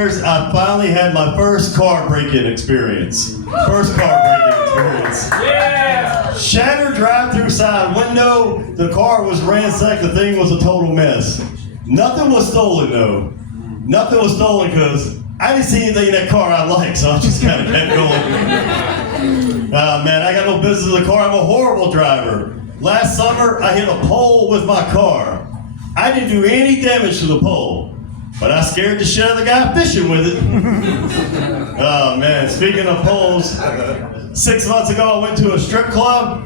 years, I finally had my first car break-in experience. First car break-in experience. Yeah! Shattered drive-through side window. The car was ransacked. The thing was a total mess. Nothing was stolen though. Nothing was stolen because I didn't see anything in that car I liked, so I just kind of kept going. Man, I got no business in the car. I'm a horrible driver. Last summer, I hit a pole with my car. I didn't do any damage to the pole, but I scared the shit out of the guy fishing with it. Oh man, speaking of poles, 6 months ago I went to a strip club.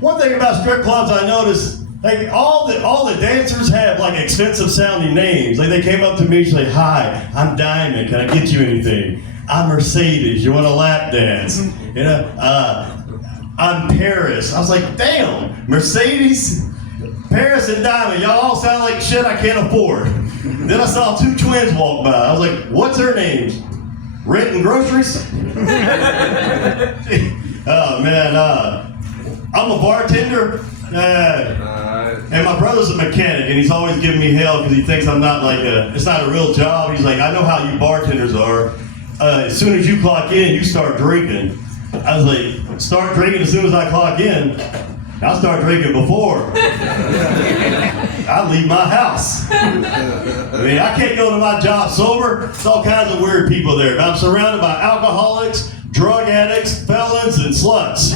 One thing about strip clubs I noticed, like all the dancers have like expensive sounding names. Like they came up to me and say, "Hi, I'm Diamond. Can I get you anything? I'm Mercedes. You want a lap dance? You know, I'm Paris." I was like, "Damn, Mercedes, Paris, and Diamond. Y'all all sound like shit I can't afford." Then I saw two twins walk by. I was like, "What's their names? Rent and groceries?" Oh man, I'm a bartender. And my brother's a mechanic, and he's always giving me hell because he thinks I'm not like it's not a real job. He's like, "I know how you bartenders are. As soon as you clock in, you start drinking." I was like, "Start drinking as soon as I clock in? I'll start drinking before. I leave my house. I mean, I can't go to my job sober. It's all kinds of weird people there. I'm surrounded by alcoholics, drug addicts, felons, and sluts.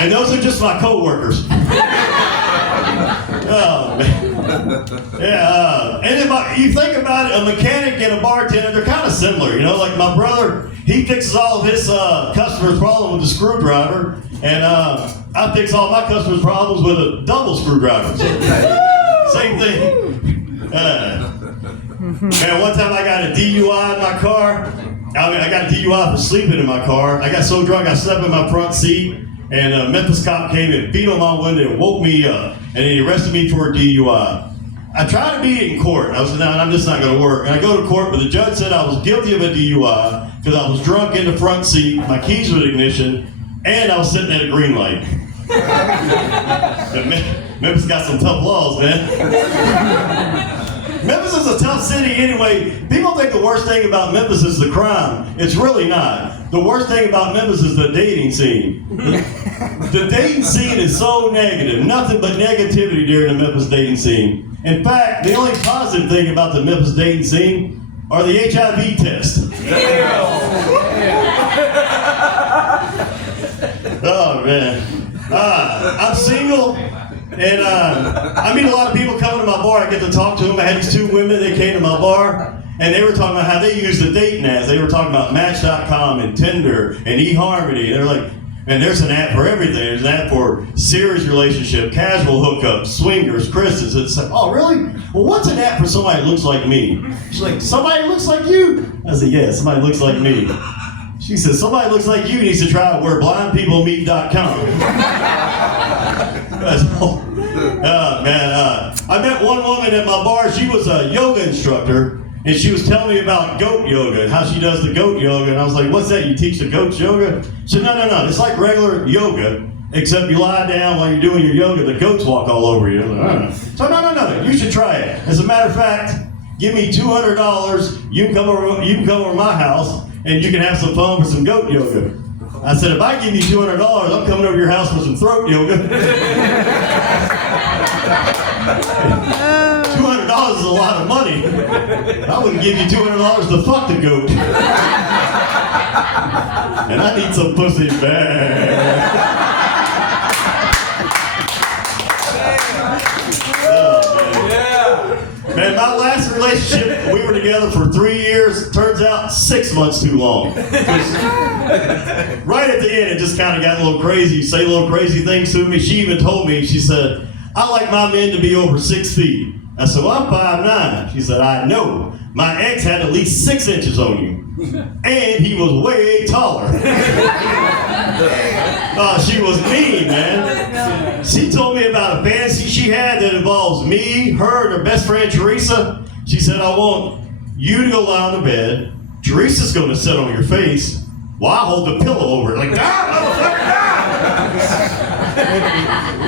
And those are just my co-workers." Oh, man. Yeah, and you think about it, a mechanic and a bartender, they're kind of similar, you know? Like my brother, he fixes all of his customers' problems with a screwdriver, and I fix all my customers' problems with a double screwdriver. So, same thing. Man, one time I got a DUI in my car. I got a DUI for sleeping in my car. I got so drunk I slept in my front seat, and a Memphis cop came and beat on my window and woke me up, and he arrested me for a DUI. I tried to beat it in court. I was like, "No, I'm just not going to work." And I go to court, but the judge said I was guilty of a DUI because I was drunk in the front seat, my keys were ignition, and I was sitting at a green light. Memphis got some tough laws, man. Memphis is a tough city anyway. People think the worst thing about Memphis is the crime. It's really not. The worst thing about Memphis is the dating scene. The dating scene is so negative. Nothing but negativity during the Memphis dating scene. In fact, the only positive thing about the Memphis dating scene are the HIV tests. Oh man. I'm single. And I meet a lot of people coming to my bar. I get to talk to them. I had these two women that came to my bar, and they were talking about how they use the dating apps. They were talking about Match.com and Tinder and eHarmony. They're like, "Man, there's an app for everything. There's an app for serious relationship, casual hookups, swingers, Christians." It's like, "Oh, really? Well, what's an app for somebody that looks like me?" She's like, "Somebody that looks like you?" I said, "Yeah, somebody looks like me." She said, "Somebody looks like you needs to try whereblindpeoplemeet.com. Oh man, I met one woman at my bar. She was a yoga instructor, and she was telling me about goat yoga, how she does the goat yoga. And I was like, "What's that? You teach the goats yoga?" She said, No. It's like regular yoga, except you lie down while you're doing your yoga. The goats walk all over you." I was like, So no. You should try it. As a matter of fact, give me $200. You can come over my house, and you can have some fun with some goat yoga. I said, "If I give you $200, I'm coming over your house for some throat yoga." $200 is a lot of money. I wouldn't give you $200 to fuck the goat. And I need some pussy bad. Man, my last relationship, we were together for 3 years. Turns out 6 months too long. Right at the end, it just kind of got a little crazy. You say little crazy things to me. She even told me, she said, "I like my men to be over 6 feet. I said, "Well, I'm 5'9". She said, "I know. My ex had at least 6 inches on you. And he was way taller." She was mean, man. She told me about a fantasy she had that involves me, her, and her best friend, Teresa. She said, "I want you to go lie on the bed. Teresa's going to sit on your face while I hold the pillow over it." Like, motherfucker,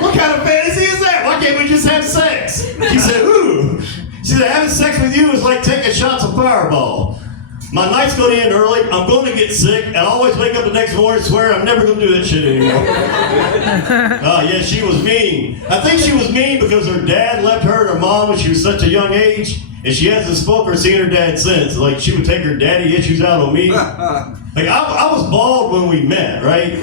What kind of fantasy is that? Why can't we just have sex? She said, "Ooh." She said, said, having sex with you is like taking shots of Fireball. My nights go to end early, I'm going to get sick, and I always wake up the next morning and swear I'm never going to do that shit anymore. Yeah, she was mean. I think she was mean because her dad left her and her mom when she was such a young age, and she hasn't spoken or seen her dad since. Like, she would take her daddy issues out on me. Like, I was bald when we met, right?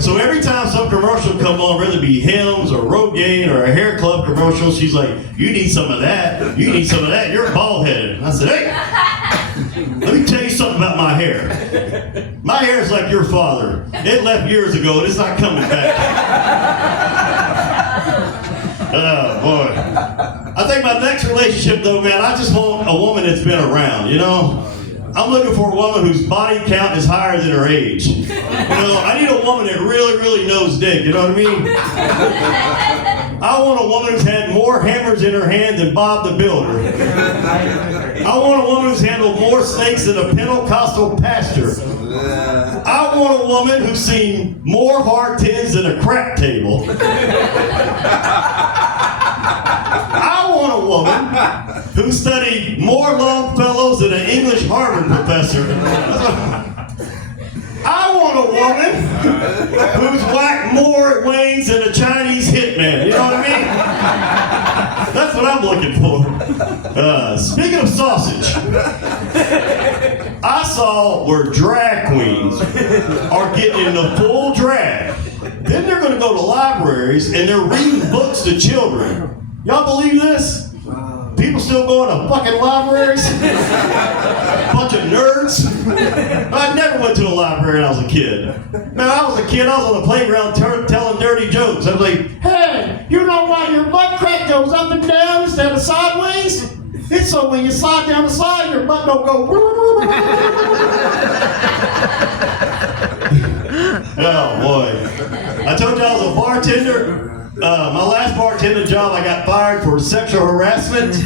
So every time some commercial come on, whether it be Hims or Rogaine or a hair club commercial, she's like, you need some of that, you need some of that, you're bald-headed. And I said, hey, let me tell you something about my hair. My hair is like your father. It left years ago and it's not coming back. Oh, boy. I think my next relationship, though, man, I just want a woman that's been around, you know? I'm looking for a woman whose body count is higher than her age. You know, I need a woman that really, really knows dick, you know what I mean? I want a woman who's had more hammers in her hand than Bob the Builder. I want a woman who's handled more snakes than a Pentecostal pastor. I want a woman who's seen more hard tins than a crack table. I want a woman who studied more Longfellows than an English Harvard professor. I want a woman who's whacked more at Wayne's than a Chinese hitman. You know what I mean? That's what I'm looking for. Speaking of sausage, I saw where drag queens are getting in the full drag. Then they're going to go to libraries and they're reading books to children. Y'all believe this? People still going to fucking libraries? Bunch of nerds? I never went to a library when I was a kid. Man, I was a kid, I was on the playground telling dirty jokes. I was like, hey, you know why your butt crack goes up and down instead of sideways? It's so when you slide down the slide, your butt don't go. Oh, boy. I told you I was a bartender. My last bartender job, I got fired for sexual harassment.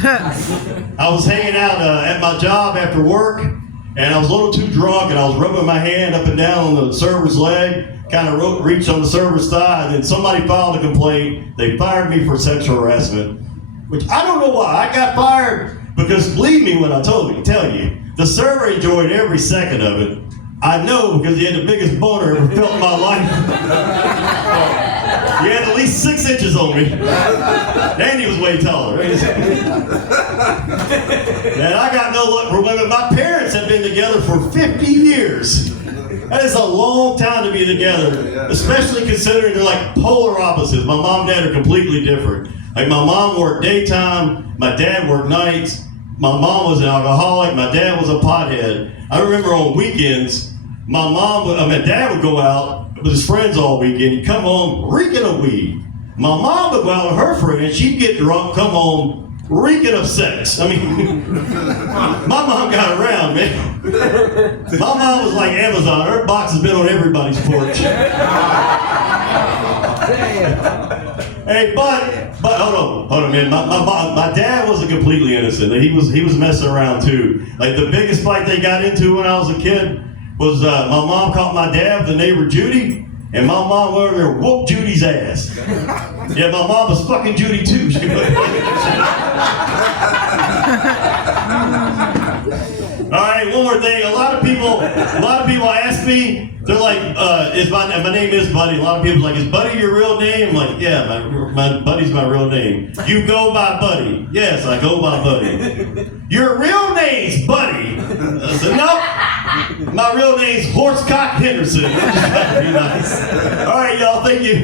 I was hanging out at my job after work, and I was a little too drunk, and I was rubbing my hand up and down on the server's leg, kind of reached on the server's thigh, and then somebody filed a complaint. They fired me for sexual harassment, which I don't know why. I got fired because, believe me when I tell you, the server enjoyed every second of it. I know because he had the biggest boner I ever felt in my life. He had at least 6 inches on me. And he was way taller. Right? Man, I got no luck for women. My parents have been together for 50 years. That is a long time to be together, especially considering they're like polar opposites. My mom and dad are completely different. Like my mom worked daytime, my dad worked nights. My mom was an alcoholic, my dad was a pothead. I remember on weekends, my dad would go out with his friends all weekend. He'd come home reeking of weed. My mom would go out with her friends. She'd get drunk, come home reeking of sex. I mean, my mom got around, man. My mom was like Amazon. Her box has been on everybody's porch. Hey, but hold on, man. My dad wasn't completely innocent. He was messing around too. Like the biggest fight they got into when I was a kid was my mom caught my dad with the neighbor Judy, and my mom went over there and whooped Judy's ass. Yeah, my mom was fucking Judy too. All right, one more thing. A lot of people ask me. They're like, my name is Buddy. A lot of people are like, is Buddy your real name? I'm like, yeah, my Buddy's my real name. You go by Buddy. Yes, I go by Buddy. Your real name's Buddy. I said, no. My real name's Horsecock Henderson. Very nice. All right, y'all. Thank you.